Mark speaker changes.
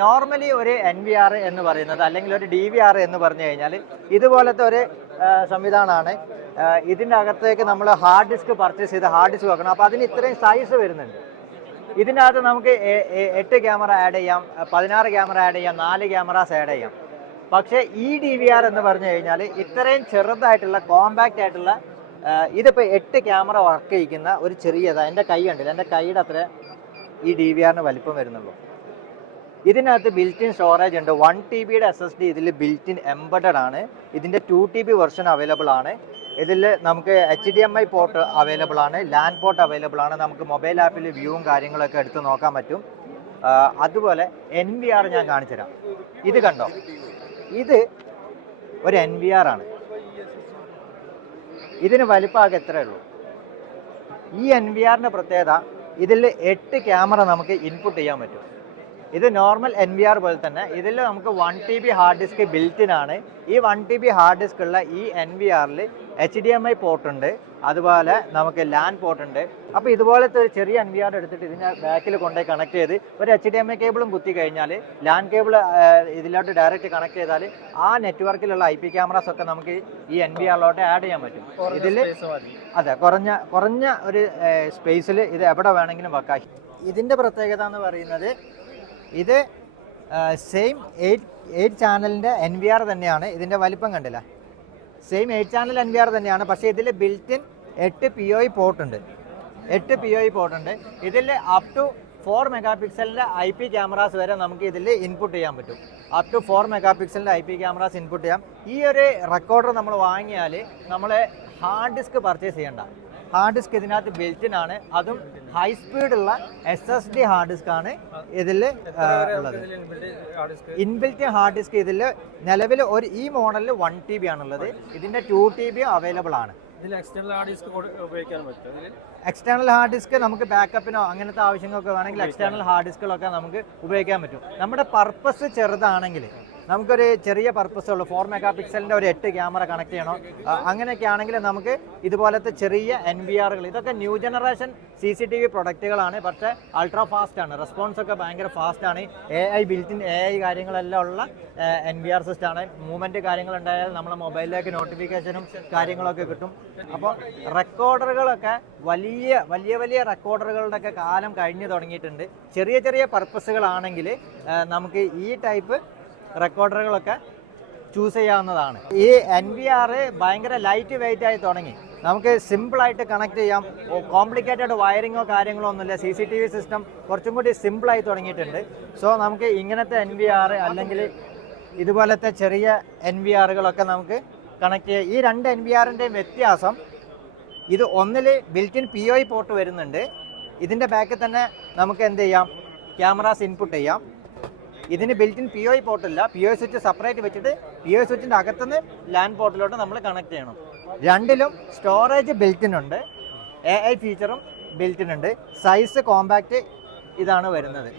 Speaker 1: Normally ഒരു N V R എന്ന് പറയുന്നത് അല്ലെങ്കിൽ ഒരു ഡി വി ആർ എന്ന് പറഞ്ഞു കഴിഞ്ഞാൽ ഇതുപോലത്തെ ഒരു സംവിധാനമാണ്. ഇതിന്റെ അകത്തേക്ക് നമ്മൾ ഹാർഡ് ഡിസ്ക് പർച്ചേസ് ചെയ്ത് ഹാർഡ് ഡിസ്ക് വെക്കണം. അപ്പോൾ അതിന് ഇത്രയും സൈസ് വരുന്നുണ്ട്. ഇതിന്റെ അകത്ത് നമുക്ക് എട്ട് ക്യാമറ ആഡ് ചെയ്യാം പതിനാറ് ക്യാമറ ആഡ് ചെയ്യാം നാല് ക്യാമറാസ് ആഡ് ചെയ്യാം. പക്ഷേ ഈ ഡി വി ആർ എന്ന് പറഞ്ഞു കഴിഞ്ഞാൽ ഇത്രയും ചെറുതായിട്ടുള്ള കോമ്പാക്റ്റ് ആയിട്ടുള്ള ഇതിപ്പോൾ എട്ട് ക്യാമറ വർക്ക് ചെയ്യുന്ന ഒരു ചെറിയതാണ് എന്റെ കൈ കണ്ടില്ല? എന്റെ കൈയുടെ അത്ര ഈ ഡി വി ആറിന് വലിപ്പം വരുന്നുള്ളൂ. ഇതിനകത്ത് ബിൽറ്റിൻ സ്റ്റോറേജ് ഉണ്ട്. വൺ ടി ബിയുടെ എസ് എസ് ഡി ഇതിൽ ബിൽറ്റിൻ എംബഡഡ് ആണ്. ഇതിന്റെ two T B version available ആണ്. ഇതിൽ നമുക്ക് H D M I port available ആണ്. ലാൻഡ് പോർട്ട് അവൈലബിൾ ആണ്. നമുക്ക് മൊബൈൽ ആപ്പിൽ വ്യൂവും കാര്യങ്ങളൊക്കെ എടുത്ത് നോക്കാൻ പറ്റും. അതുപോലെ എൻ വി ആർ ഞാൻ കാണിച്ചുതരാം ഇത് കണ്ടോ? ഇത് ഒരു എൻ വി ആർ ആണ്. ഇതിന് വലിപ്പമാകെ എത്രയേ ഉള്ളൂ? ഈ എൻ വി ആറിന്റെ പ്രത്യേകത ഇതിൽ എട്ട് ക്യാമറ നമുക്ക് ഇൻപുട്ട് ചെയ്യാൻ പറ്റും. ഇത് നോർമൽ എൻ വി ആർ പോലെ തന്നെ. ഇതിൽ നമുക്ക് one T B hard disk ബിൽറ്റിനാണ് ഈ one T B hard disk ഉള്ള ഈ എൻ വി ആറിൽ H D M I port ഉണ്ട്. അതുപോലെ നമുക്ക് ലാൻ പോർട്ട് ഉണ്ട്. അപ്പോൾ ഇതുപോലത്തെ ഒരു ചെറിയ എൻ വി ആർ എടുത്തിട്ട് ഇതിനെ ബാക്കിൽ കൊണ്ടുപോയി കണക്ട് ചെയ്ത് ഒരു എച്ച് ഡി എം ഐ കേബിളും കുത്തി കഴിഞ്ഞാൽ ലാൻ കേബിൾ ഇതിലോട്ട് ഡയറക്റ്റ് കണക്ട് ചെയ്താൽ ആ നെറ്റ്വർക്കിലുള്ള ഐ പി ക്യാമറാസ് ഒക്കെ നമുക്ക് ഈ എൻ വി ആറിലോട്ട് ആഡ് ചെയ്യാൻ പറ്റും. ഇതിൽ അതെ കുറഞ്ഞ കുറഞ്ഞ ഒരു സ്പേസിൽ ഇത് എവിടെ വേണമെങ്കിലും വെക്കാം. ഇതിന്റെ പ്രത്യേകത എന്ന് പറയുന്നത് ഇത് സെയിം എയ്റ്റ് എയ്റ്റ് ചാനലിന്റെ എൻ വി ആർ തന്നെയാണ്. ഇതിന്റെ വലിപ്പം കണ്ടില്ല. Same eight channel N V R തന്നെയാണ്. പക്ഷേ ഇതിൽ ബിൽറ്റിൻ എട്ട് പി ഒ പോർട്ട് ഉണ്ട്. എട്ട് പി ഒ പോർട്ട് ഉണ്ട്. ഇതിൽ അപ് ടു ഫോർ മെഗാ പിക്സലിന്റെ ഐ പി ക്യാമറാസ് വരെ നമുക്ക് ഇതിൽ ഇൻപുട്ട് ചെയ്യാൻ പറ്റും. അപ് ടു ഫോർ മെഗാ പിക്സലിന്റെ ഐ പി ക്യാമറാസ് ഇൻപുട്ട് ചെയ്യാം. ഈ ഒരു റെക്കോർഡർ നമ്മൾ വാങ്ങിയാൽ നമ്മൾ ഹാർഡ് ഡിസ്ക് പർച്ചേസ് ചെയ്യണ്ട. ഹാർഡ് ഡിസ്ക് ഇതിനകത്ത് ബിൽറ്റിൻ ആണ്. അതും high സ്പീഡുള്ള S S D hard disk ആണ് ഇതിൽ ഉള്ളത്. ഇൻബിൽറ്റ് ഹാർഡ് ഡിസ്ക് ഇതിൽ നിലവിൽ ഒരു ഈ മോഡലിൽ വൺ ടി ബി ആണുള്ളത്. ഇതിന്റെ ടു ടി ബി അവൈലബിൾ ആണ്.
Speaker 2: എക്സ്റ്റേണൽ ഹാർഡ് ഡിസ്ക് ഉപയോഗിക്കാൻ പറ്റും
Speaker 1: എക്സ്റ്റേണൽ ഹാർഡ് ഡിസ്ക് നമുക്ക് ബാക്കപ്പിനോ അങ്ങനത്തെ ആവശ്യങ്ങൾക്കോ വേണമെങ്കിൽ എക്സ്റ്റേണൽ ഹാർഡ് ഡിസ്കുകളൊക്കെ നമുക്ക് ഉപയോഗിക്കാൻ പറ്റും. നമ്മുടെ പർപ്പസ് ചെറുതാണെങ്കിൽ നമുക്കൊരു ചെറിയ പർപ്പസ് ഉള്ളൂ. ഫോർ മെഗാ പിക്സലിന്റെ ഒരു എട്ട് ക്യാമറ കണക്ട് ചെയ്യണോ. അങ്ങനെയൊക്കെ ആണെങ്കിൽ നമുക്ക് ഇതുപോലത്തെ ചെറിയ എൻ വി ആറുകൾ ഇതൊക്കെ new generation C C T V പ്രൊഡക്റ്റുകളാണ് പക്ഷേ അൾട്രാ ഫാസ്റ്റ് ആണ്. റെസ്പോൺസ് ഒക്കെ ഭയങ്കര ഫാസ്റ്റ് ആണ്. A I built in A I കാര്യങ്ങളെല്ലാം ഉള്ള എൻ വി ആർ സിസ്റ്റം ആണ്. മൂവ്മെന്റ് കാര്യങ്ങളുണ്ടായാൽ നമ്മുടെ മൊബൈലിലേക്ക് നോട്ടിഫിക്കേഷനും കാര്യങ്ങളൊക്കെ കിട്ടും. അപ്പോൾ റെക്കോർഡറുകളൊക്കെ വലിയ വലിയ വലിയ റെക്കോർഡറുകളുടെ ഒക്കെ കാലം കഴിഞ്ഞു തുടങ്ങിയിട്ടുണ്ട്. ചെറിയ ചെറിയ പർപ്പസുകളാണെങ്കിൽ നമുക്ക് ഈ ടൈപ്പ് റെക്കോർഡറുകളൊക്കെ ചൂസ് ചെയ്യാവുന്നതാണ്. ഈ എൻ വി ആർ ഭയങ്കര ലൈറ്റ് വെയിറ്റ് ആയി തുടങ്ങി. നമുക്ക് സിമ്പിളായിട്ട് കണക്ട് ചെയ്യാം. കോംപ്ലിക്കേറ്റഡ് വയറിങ്ങോ കാര്യങ്ങളോ ഒന്നുമില്ല. C C T V system കുറച്ചും കൂടി സിമ്പിളായി തുടങ്ങിയിട്ടുണ്ട്. സോ നമുക്ക് ഇങ്ങനത്തെ എൻ വി ആർ അല്ലെങ്കിൽ ഇതുപോലത്തെ ചെറിയ എൻ വി ആറുകളൊക്കെ നമുക്ക് കണക്ട് ചെയ്യാം. ഈ രണ്ട് എൻ വി ആറിന്റെയും വ്യത്യാസം ഇത് ഒന്നിൽ ബിൽറ്റിൻ പി ഒ പോർട്ട് വരുന്നുണ്ട്. ഇതിന്റെ ബാക്കിൽ തന്നെ നമുക്ക് എന്ത് ചെയ്യാം? ക്യാമറാസ് ഇൻപുട്ട് ചെയ്യാം. ഇതിന് ബിൽറ്റിൻ പി ഒ പോർട്ടില്ല പി ഒ സ്വിച്ച് സെപ്പറേറ്റ് വെച്ചിട്ട് പി ഒ സ്വിച്ചിന്റെ അകത്തുനിന്ന് ലാൻഡ് പോർട്ടിലോട്ട് നമ്മൾ കണക്ട് ചെയ്യണം. രണ്ടിലും സ്റ്റോറേജ് ബിൽറ്റിൻ ഉണ്ട്. എ ഐ ഫീച്ചറും ബിൽറ്റിൻ ഉണ്ട്. സൈസ് കോമ്പാക്റ്റ് ഇതാണ് വരുന്നത്.